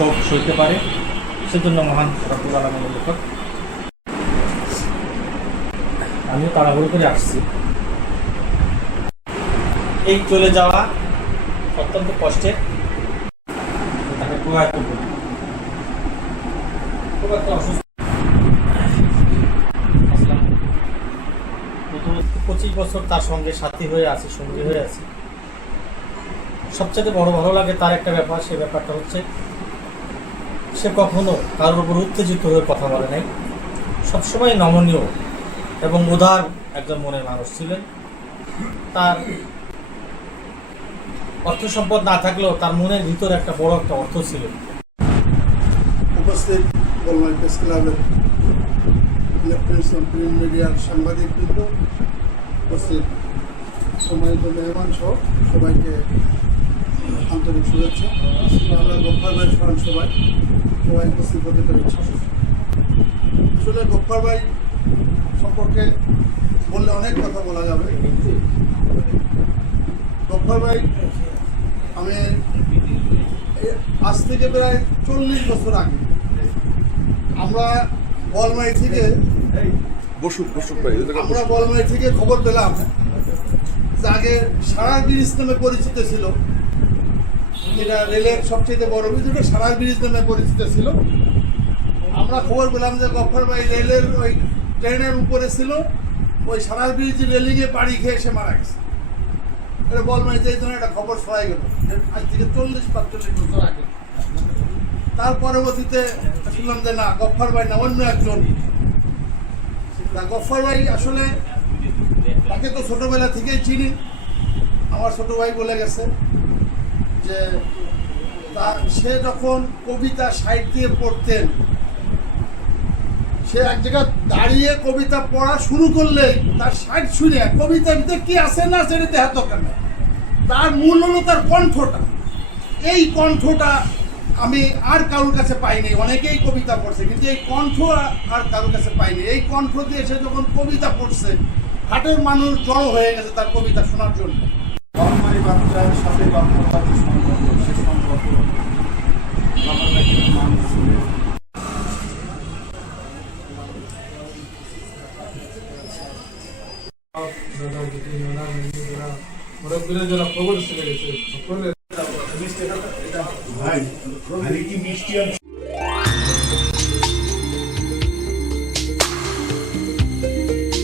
শোক সইতে পারে। সেজন্য মহান রব্বুল আলমের লেখক। আমিও তাড়াহুড়ো করে আসছি। এই চলে যাওয়া অত্যন্ত কষ্টের। তাকে প্রয়াত করি খুব একটা অসুস্থ। পঁচিশ বছর তার সঙ্গে সাথী হয়ে আছে, সঙ্গী হয়ে আছে। সবচেয়ে বড় ভালো লাগে তার একটা ব্যাপার, সে ব্যাপারটা হচ্ছে সে কখনো কারোর উপর উত্তেজিত হয়ে কথা বলে নাই। সবসময় নমনীয় এবং উদার একজন মনের মানুষ ছিলেন। তার অর্থ সম্পদ না থাকলেও তার মনের ভিতর একটা বড় একটা অর্থ ছিল। উপস্থিত বলমান প্রেস ক্লাবের ইলেকট্রনিক্স প্রিন্ট মিডিয়ার সাংবাদিক বৃন্দ উপস্থিত সম্মানিত মেহমান সহ সবাইকে আন্তরিক শুভেচ্ছা। আমরা ভাই স্মরণ সবাই সবাই উপস্থিত হতে পেরেছি। আসলে ভাই সম্পর্কে বললে অনেক কথা বলা যাবে। ভাই আমি আজ থেকে প্রায় চল্লিশ বছর আগে আমরা বলমাই থেকে বসুক বসুক ভাই আমরা বলমাই থেকে খবর পেলাম যে আগে সারা ব্রিজ নামে পরিচিত ছিল। যেটা রেলের সবচেয়ে বড় ব্রিজ সারা ব্রিজ নামে পরিচিত ছিল। আমরা খবর পেলাম যে গফর ভাই রেলের ওই ট্রেনের উপরে ছিল। ওই সারা ব্রিজ রেলিংয়ে বাড়ি খেয়ে সে মারা গেছে। এটা বলমাই যে এই ধরনের একটা খবর ছড়াই গেল। আজ থেকে চল্লিশ, পাঁচচল্লিশ বছর আগে। তার পরবর্তীতে শুনলাম যে না, গফর ভাই না, অন্য একজন। তা গফর ভাই আসলে তাকে তো ছোটবেলা থেকেই চিনি। আমার ছোট ভাই বলে গেছে। যে তা সে যখন কবিতা দিয়ে পড়তেন, সে এক জায়গায় দাঁড়িয়ে কবিতা পড়া শুরু করলে তার সাইড শুনে কবিতার ভিতরে কি আছে না সেটা দরকার নেই। তার মূল হলো তার কণ্ঠটা। এই কণ্ঠটা আমি আর কারোর কাছে পাইনি, অনেকেই কবিতা পড়ছে, কিন্তু এই কণ্ঠ আর কারোর কাছে পাইনি। এই কণ্ঠ দিয়ে সে যখন কবিতা পড়ছে, হাটের মানুষ জড়ো হয়ে গেছে তার কবিতা শোনার জন্য। বাচ্চার সাথে বাংলার যে সম্পর্ক সে সম্পর্ক মানুষ ছিলেন ভাই আমি কি মিষ্টি